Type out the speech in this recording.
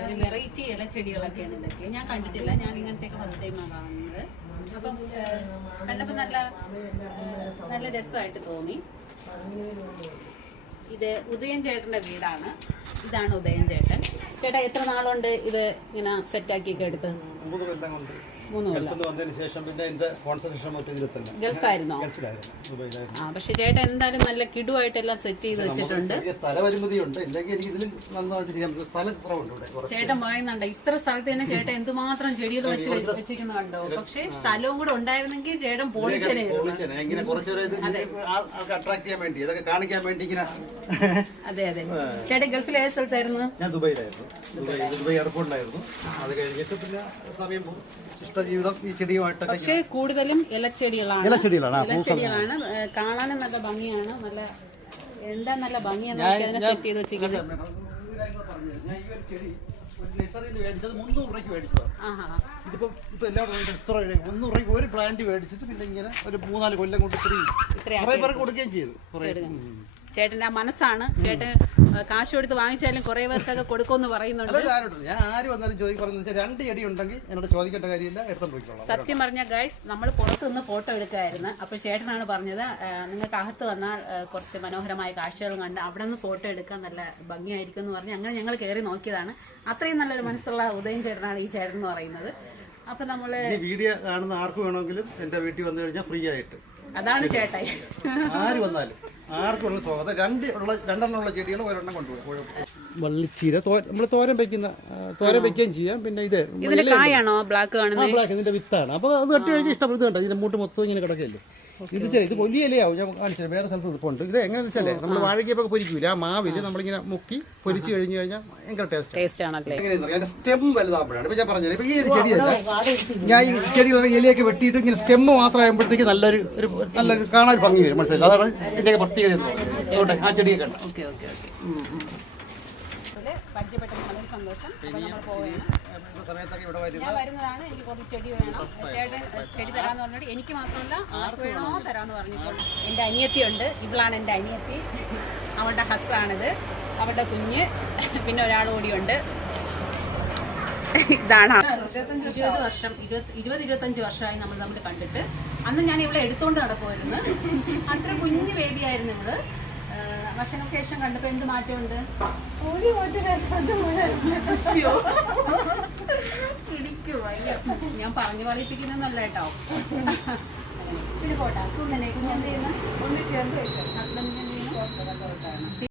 ഒരു വെറൈറ്റി ഇലച്ചെടികളൊക്കെയാണ് ഇതൊക്കെ. ഞാൻ കണ്ടിട്ടില്ല. ഞാൻ ഇങ്ങനത്തെയൊക്കെ ഫസ്റ്റ് ടൈമാണ് കാണുന്നത്. അപ്പം കണ്ടപ്പോ കണ്ടപ്പോൾ നല്ല നല്ല രസമായിട്ട് തോന്നി. ഇത് ഉദയൻ ചേട്ടന്റെ വീടാണ്. ഇതാണ് ഉദയൻ ചേട്ടൻ. ചേട്ടാ എത്ര നാളുണ്ട് ഇത് ഇങ്ങനെ സെറ്റാക്കിയൊക്കെ എടുത്ത് മൂന്ന് കൊല്ലം ഗൾഫിൽ വന്നതിന് ശേഷം പിന്നെ കോൺസെൻട്രേഷൻ മറ്റു ഇതിൽ തന്നെ. ഗൾഫായിരുന്നോ? ഗൾഫിലായിരുന്നു. ദുബൈയിലായിരുന്നു. ആ പക്ഷെ ചേട്ടൻ എന്തായാലും നല്ല കിടുവായിട്ടെല്ലാം സെറ്റ് ചെയ്ത് വെച്ചിട്ടുണ്ട്. ഇല്ലെങ്കിൽ എനിക്ക് ഇതിൽ നന്നായിട്ട് ചെയ്യാൻ പറ്റും. സ്ഥലം കുറവുണ്ട് ഇവിടെ കുറച്ച്. ചേട്ടൻ പറയുന്നുണ്ട് ഇത്ര സ്ഥലത്ത് തന്നെ ചേട്ടൻ എന്തുമാത്രം ചെടികൾ വെച്ച് വെച്ചിരിക്കുന്ന കണ്ടോ? പക്ഷെ സ്ഥലവും കൂടെ ഉണ്ടായിരുന്നെങ്കിൽ ചേട്ടൻ പോളിച്ചനെ പൊളിച്ചനെ. ഇങ്ങനെ കുറച്ചൊരു ഇത് ആൾക്ക് അട്രാക്ട് ചെയ്യാൻ വേണ്ടി ഇതൊക്കെ കാണിക്കാൻ വേണ്ടി ഇങ്ങനെ. അതെ അതെ. ചേട്ടൻ ഗൾഫിൽ ഏത് സ്ഥലത്തായിരുന്നു? ഞാൻ ദുബൈയിലായിരുന്നു. ദുബൈ ദുബൈ എയർപോർട്ടിലായിരുന്നു അത് കഴിഞ്ഞിട്ട് പിന്നെ സമയം പോകും ഇഷ്ടജീവിതം ഈ ചെടിയുമായിട്ട് പക്ഷേ കൂടുതലും ഇലച്ചെടികളാണ്. ഇലച്ചെടികളാണ്. ആ, ഇലച്ചെടികളാണ്. ഏ, കാണാനും നല്ല ഭംഗിയാണ്. നല്ല എന്താ നല്ല ഭംഗിയാണ് അതിനെ സെറ്റ് ചെയ്ത് വെച്ചിരിക്കുന്നത്. ഞാൻ ഈ ഒരു ചെടി ഒരു നഴ്സറിയിൽ മേടിച്ചത് മുന്നൂറ് രൂപയ്ക്ക് മേടിച്ചതാണ് ഇതിപ്പോ ഇപ്പൊ എല്ലാവരും രൂപ മുന്നൂറ് രൂപയ്ക്ക് ഒരു പ്ലാന്റ് മേടിച്ചിട്ട് പിന്നെ ഇങ്ങനെ ഒരു മൂന്നാൽ കൊല്ലം കൊണ്ട് ഇത്രയും കുറെ പേർക്ക് കൊടുക്കുകയും ചെയ്തു. കുറെ ചേട്ടന്റെ ആ മനസ്സാണ്. ചേട്ടൻ കാശ് കൊടുത്ത് വാങ്ങിച്ചാലും കുറേ പേർക്കൊക്കെ കൊടുക്കുമെന്ന് പറയുന്നുണ്ട്. ഞാൻ ആര് വന്നാലും ചോദിക്കും പറയുന്നത് വെച്ചാൽ രണ്ട് ചെടി ഉണ്ടെങ്കിൽ എന്നോട് ചോദിക്കേണ്ട കാര്യമില്ല എടുത്തോണ്ട് പോയിക്കോളാം. സത്യം പറഞ്ഞ ഗൈസ് നമ്മൾ പുറത്ത് നിന്ന് ഫോട്ടോ എടുക്കുകയായിരുന്നു അപ്പോൾ ചേട്ടനാണ് പറഞ്ഞത് നിങ്ങൾക്ക് അകത്ത് വന്നാൽ കുറച്ച് മനോഹരമായ കാഴ്ചകൾ കണ്ട് അവിടെ നിന്ന് ഫോട്ടോ എടുക്കാൻ നല്ല ഭംഗിയായിരിക്കും എന്ന് പറഞ്ഞ് അങ്ങനെ ഞങ്ങൾ കയറി നോക്കിയതാണ്. അത്രയും നല്ലൊരു മനസ്സുള്ള ഉദയൻ ചേട്ടനാണ് ഈ ചേട്ടൻ എന്ന് പറയുന്നത്. അപ്പൊ നമ്മൾ ഈ വീഡിയോ കാണുന്ന ആർക്ക് വേണമെങ്കിലും എന്റെ വീട്ടിൽ വന്നു കഴിഞ്ഞാൽ ഫ്രീ ആയിട്ട്. അതാണ് ചേട്ടായി. ആര് വന്നാലും ആർക്കും ഉള്ള സ്വാഗതം. രണ്ട് ഉള്ള രണ്ടെണ്ണം ഉള്ള ചെടികൾ ഒരെണ്ണം കൊണ്ടുപോകും. വള്ളിച്ചീര നമ്മൾ തോരൻ വെക്കുന്ന തോരൻ വെക്കുകയും ചെയ്യാം. പിന്നെ ഇത് ഇതിന്റെ കായാണോ? Black black. ഇതിന്റെ വിത്താണ്. അപ്പൊ അത് കട്ടി കഴിഞ്ഞാൽ ഇഷ്ടപ്പെടുന്നത് കണ്ടോ ഇതിന്റെ മൂട്ട് മൊത്തം ഇങ്ങനെ കിടക്കല്ലേ ഇത് ചെറിയ ഇത് വലിയ ഇലയാവും. ഞാൻ കാണിച്ചത് വേറെ സ്ഥലത്ത് നിൽപ്പുണ്ട് ഇത് എങ്ങനെയാണെന്ന് വെച്ചാലേ നമ്മൾ വാഴയ്ക്കൊക്കെ പൊരിക്കൂല? ആ മാവിൽ നമ്മളിങ്ങനെ മുക്കി പൊരിച്ച് കഴിഞ്ഞ് കഴിഞ്ഞാൽ ഭയങ്കര ടേസ്റ്റ് ടേസ്റ്റ് ആണല്ലേ? എങ്ങനെയാണെന്ന് സ്റ്റെം വലുതാകുമ്പോഴാണ് ഇപ്പൊ ഞാൻ പറഞ്ഞത് ഇപ്പൊ ഈ ഒരു ചെടിയല്ല ഞാൻ ഈ ചെടികളുടെ ഇലയൊക്കെ വെട്ടിയിട്ട് ഇങ്ങനെ സ്റ്റെം മാത്രമാകുമ്പോഴത്തേക്ക് നല്ലൊരു ഒരു നല്ലൊരു കാണാൻ ഭംഗി വരും. മനസ്സിലായി അതാണ് ഇതിന്റെ പ്രത്യേകത എന്ന് പറയുന്നത്. അതുകൊണ്ട് ആ ചെടിയൊക്കെ ഉണ്ട്. Okay okay okay. ഇതിൽ പരിചയപ്പെട്ടത് വളരെ സന്തോഷം. അപ്പോൾ നമ്മൾ പോവുകയാണ്. സമയത്തൊക്കെ ഇവിടെ വരും ഞാൻ വരുന്നതാണ്. എനിക്ക് കുറച്ച് ചെടി വേണം. ചേട്ടൻ ചെടി തരാന്ന് പറഞ്ഞിട്ട് എനിക്ക് മാത്രമല്ല ആർക്ക് വേണോ തരാന്ന് പറഞ്ഞപ്പോൾ എന്റെ അനിയത്തിയുണ്ട്. ഇവളാണ് എന്റെ അനിയത്തി. അവളുടെ ഹസ്സാണിത്. അവളുടെ കുഞ്ഞ്. പിന്നെ ഒരാൾ കൂടിയുണ്ട്. ഇതാണ് ഇരുപത് വർഷം ഇരുപത് ഇരുപത് ഇരുപത്തഞ്ച് വർഷമായി നമ്മൾ നമ്മൾ കണ്ടിട്ട്. അന്ന് ഞാൻ ഇവിടെ എടുത്തോണ്ട് നടക്കുമായിരുന്നു അത്ര കുഞ്ഞു ബേബിയായിരുന്നു ഇവൾ. വർഷങ്ങൾക്ക് ശേഷം കണ്ടപ്പോ എന്ത് മാറ്റമുണ്ട്? ഒരു. ഞാൻ പറഞ്ഞു പറയിപ്പിക്കുന്നല്ല കേട്ടോ. പിന്നെ പോട്ടെ അസുഖം തന്നെ ചെയ്യുന്നു? ഹസ്ബൻഡിന് എന്ത് ചെയ്യുന്നു?